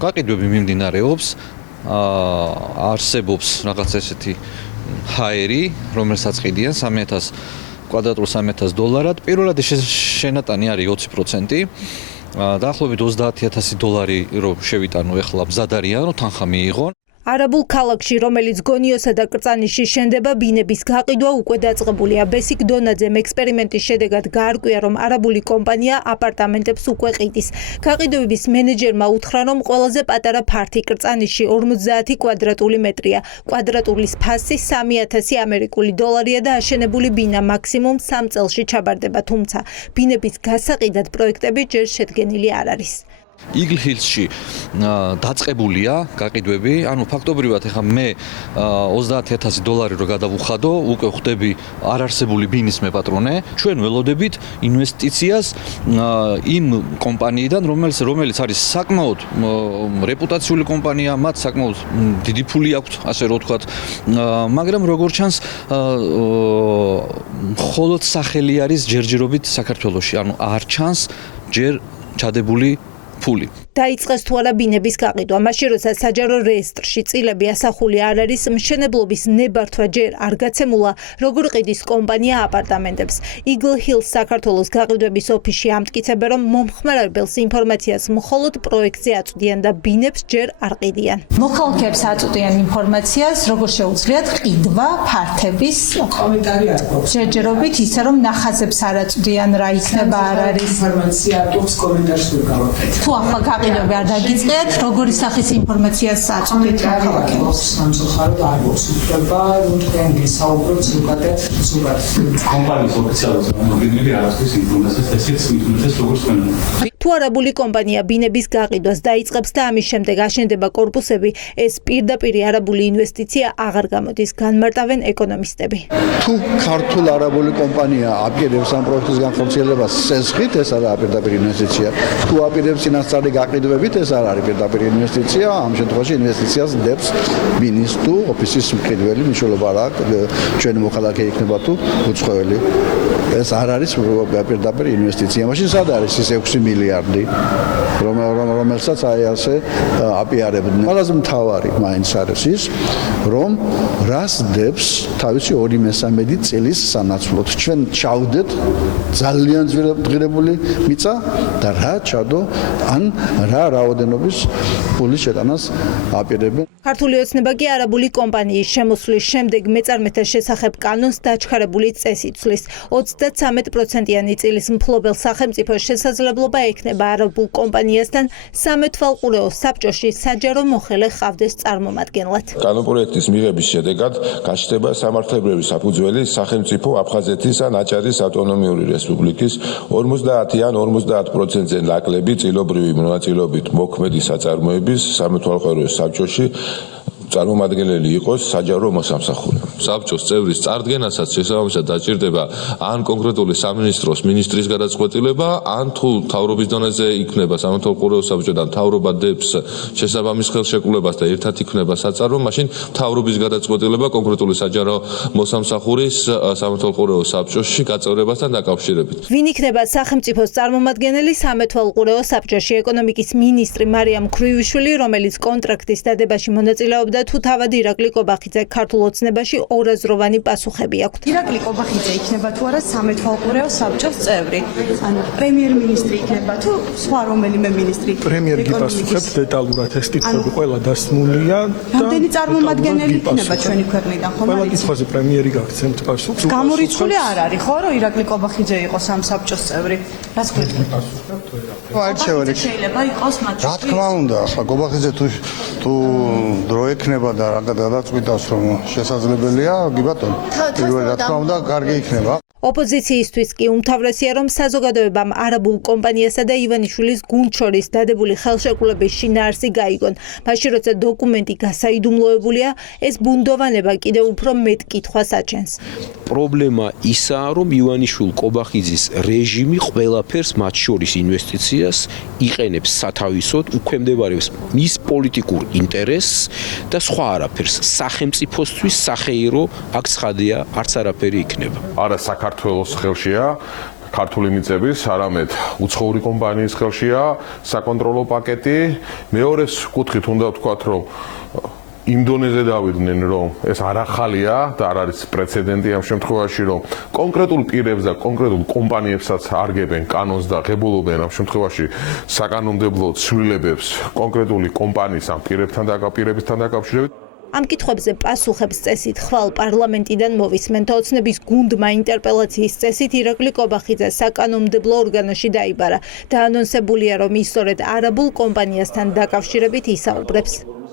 გაყიდვები მიმდინარეობს, არსებობს რაღაც ესეთი ჰაერი, რომელსაც ყიდიან 3000 კვადრატულ $3,000. პირველადი შენატანი არის 20%. დაახლოებით $30,000 რომ შევიტანო ეხლა მზად არიან, რომ თანხა მიიღონ. არაბულ ქალაქში, რომელიც გონიოსა და კრწანიშში შენდება, ბინების გაყიდვა უკვე დაწყებულია. ბესიკ დონაძემ ექსპერიმენტის შედეგად გაარკვია, რომ არაბული კომპანია აპარტამენტებს უკვე ყიდის. გაყიდვების მენეჯერმა უთხრა, რომ ყველაზე პატარა ფართი კრწანიშში 50 კვადრატული მეტრია. კვადრატულის ფასი $3,000 და აშენებული ბინა მაქსიმუმ 3 წელში ჩაბარდება, თუმცა ბინების გასაყიდად პროექტები ჯერ შედგენილი არ არის. იგლ ჰილსში დაწყებულია გაყიდვები, ანუ ფაქტობრივად ეხლა მე $30,000 რო გადავუხადო, უკვე ხვდები არარსებული ბინის მეპატრონე. ჩვენ ველოდებით ინვესტიციას იმ კომპანიიდან, რომელიც არის საკმაოდ რეპუტაციული კომპანია, მათ საკმაოდ დიდი ფული აქვთ, ასე რომ ვთქვათ, მაგრამ როგორც ჩანს, მხოლოდ სახელი არის ჯერჯერობით საქართველოში, ანუ არ ჩანს ჯერ ჩადებული ფული. დაიწყეს თუ არა ბინების გაყიდვა, მაშინ როცა საჯარო რეესტრში წილები ასახული არ არის, მშენებლობის ნებართვა ჯერ არ გაცემულა, როგორ ყიდის კომპანია აპარტამენტებს. იგლ ჰილს საქართველოს გაყიდვების ოფისში ამტკიცებენ, რომ მომხმარებელს ინფორმაციას მხოლოდ პროექტზე აწვდიან და ბინებს ჯერ არ ყიდიან. მოქალაქეებს აწვდიან ინფორმაციას, როგორ შეუძლიათ ყიდვა ფართების კომენტარი არ გვაქვს. ჯერჯერობით ისე რომ ნახაზებს არ აწვდიან, რა იქნება არ არის. ინფორმაცია აქვს კომენტარს ვერ გავაკეთებ. თუ ახლა გაყიდვები არ დაგიწყეთ, როგორი სახის ინფორმაციას აწვდით მოქალაქეებს? სამწუხაროდ არ გვაქვს უფლება, რომ თქვენ გესაუბროთ ზოგადად. კომპანიის ოფიციალური მოგებები არასდროს ინფორმაციას ესეც მითუმეტეს როგორც თქვენ. თუ არაბული კომპანია ბინების გაყიდვას დაიწყებს და ამის შემდეგ აშენდება კორპუსები, ეს პირდაპირი არაბული ინვესტიცია აღარ გამოდის, განმარტავენ ეკონომისტები. თუ ქართულ არაბული კომპანია აპირებს ამ პროექტის განხორციელებას სესხით, ეს არა პირდაპირი ინვესტიცია. თუ აპირებს წინასწარი გაყიდვებით, ეს არ არის პირდაპირი ინვესტიცია. ამ შემთხვევაში ინვესტიციას დებს ბინის თუ ოფისის მყიდველი, მნიშვნელობა არ აქვს, ჩვენი მოქალაქე იქნება თუ უცხოელი. ეს არ არის პირდაპირი ინვესტიცია. მაშინ სად არის ის 6 მილიარდი, რომელსაც აი ასე აპიარებდნენ. ყველაზე მთავარი მაინც არის ის, რომ რას დებს თავისი 2/3 წლის სანაცვლოდ. ჩვენ ჩავდეთ ძალიან ძვირადღირებული მიწა და რა ჩადო, ან რა რაოდენობის ფულის შეტანას აპირებენ. ქართული ოცნება კი არაბული კომპანიის შემოსვლის შემდეგ მეწარმეთა შესახებ კანონს დაჩქარებული წესი ცვლის. 33%-იანი წილის მფლობელ სახელმწიფოს შესაძლებლობა ექნება არაბულ კომპანიასთან სამეთვალყურეო საბჭოში საჯარო მოხელე ჰყავდეს წარმომადგენლად. კანონპროექტის მიღების შედეგად გაჩნდება სამართლებრივი საფუძველი სახელმწიფო აფხაზეთის ან აჭარის ავტონომიური რესპუბლიკის 50 ან 50%-ზე ნაკლები წილობრივი მონაწილეობით მოქმედი საწარმოების სამეთვალყურეო საბჭოში წარმომადგენელი იყოს საჯარო მოსამსახურე. საბჭოს წევრის წარდგენასაც შესაბამისად დაჭირდება ან კონკრეტული სამინისტროს მინისტრის გადაწყვეტილება, ან თუ მთავრობის დონეზე იქნება სამეთვალყურეო საბჭო და მთავრობა დებს შესაბამის ხელშეკრულებას და ერთად იქნება საწარმო, მაშინ მთავრობის გადაწყვეტილება კონკრეტული საჯარო მოსამსახურის სამეთვალყურეო საბჭოში გაწევრებასთან დაკავშირებით. ვინ იქნება სახელმწიფოს წარმომადგენელი სამეთვალყურეო საბჭოში? ეკონომიკის მინისტრი მარიამ ქრუიშვილი, რომელიც კონტრაქტის დადებაში მონაწილეობდა თუ თავად ირაკლი კობახიძე, ქართულ ოცნებაში ორაზროვანი პასუხები აქვთ. ირაკლი კობახიძე იქნება თუ არა სამეთვალყურეო საბჭოს წევრი? ანუ პრემიერ-მინისტრი იქნება თუ სხვა რომელიმე მინისტრი? პრემიერ გიპასუხებს დეტალურად ეს კითხვები ყველა დასმულია და რამდენი წარმომადგენელი იქნება ჩვენი ქვეყნიდან, ხომ ყველა არის? კითხვაზე პრემიერი გაგცემთ პასუხს. გამორიცხული არ არის, ხო, რომ ირაკლი კობახიძე იყოს ამ საბჭოს წევრი? რას გვეტყვით? არჩევანი შეიძლება იყოს მათ რა თქმა უნდა, ახლა კობახიძე თუ დრო ექნება და რა გადაწყვიტავს რომ შესაძლებელია, კი ბატონო. პირველი რა თქმა უნდა, კარგი იქნება. ოპოზიციისთვის კი უმთავრესია, რომ საზოგადოებამ არაბულ კომპანიასა და ივანიშვილის გუნდ შორის დადებული ხელშეკრულების შინაარსი გაიგონ. მაშინ როცა დოკუმენტი გასაიდუმლოებულია, ეს ბუნდოვანება კიდევ უფრო მეტ კითხვას აჩენს. პრობლემა ისაა, რომ ივანიშვილ-კობახიძის რეჟიმი ყველაფერს, მათ შორის ინვესტიციას, იყენებს სათავისოდ, უქვემდებარებს მის პოლიტიკურ ინტერესს და სხვა არაფერს. სახელმწიფოსთვის სახეირო აქ ცხადია, არც არაფერი იქნება. არა საქართველოს ხელშია ქართული მიწების, არამედ უცხოური კომპანიის ხელშია საკონტროლო პაკეტი. მეორეს კუთხით უნდა ვთქვათ, რომ იმ დონეზე დავიდნენ, რომ ეს არ ახალია და არ არის პრეცედენტი ამ შემთხვევაში, რომ კონკრეტულ პირებს და კონკრეტულ კომპანიებსაც არგებენ კანონს და ღებულობენ ამ შემთხვევაში საკანონმდებლო ცვლილებებს კონკრეტული კომპანიის ამ პირებთან დაკავშირებით. ამ კითხვებზე პასუხებს წესით ხვალ პარლამენტიდან მოვისმენთ. ოცნების გუნდმა ინტერპელაციის წესით ირაკლი კობახიძე საკანონმდებლო ორგანოში დაიბარა და ანონსებულია, რომ ის სწორედ არაბულ კომპანიასთან დაკავშირებით ისაუბრებს.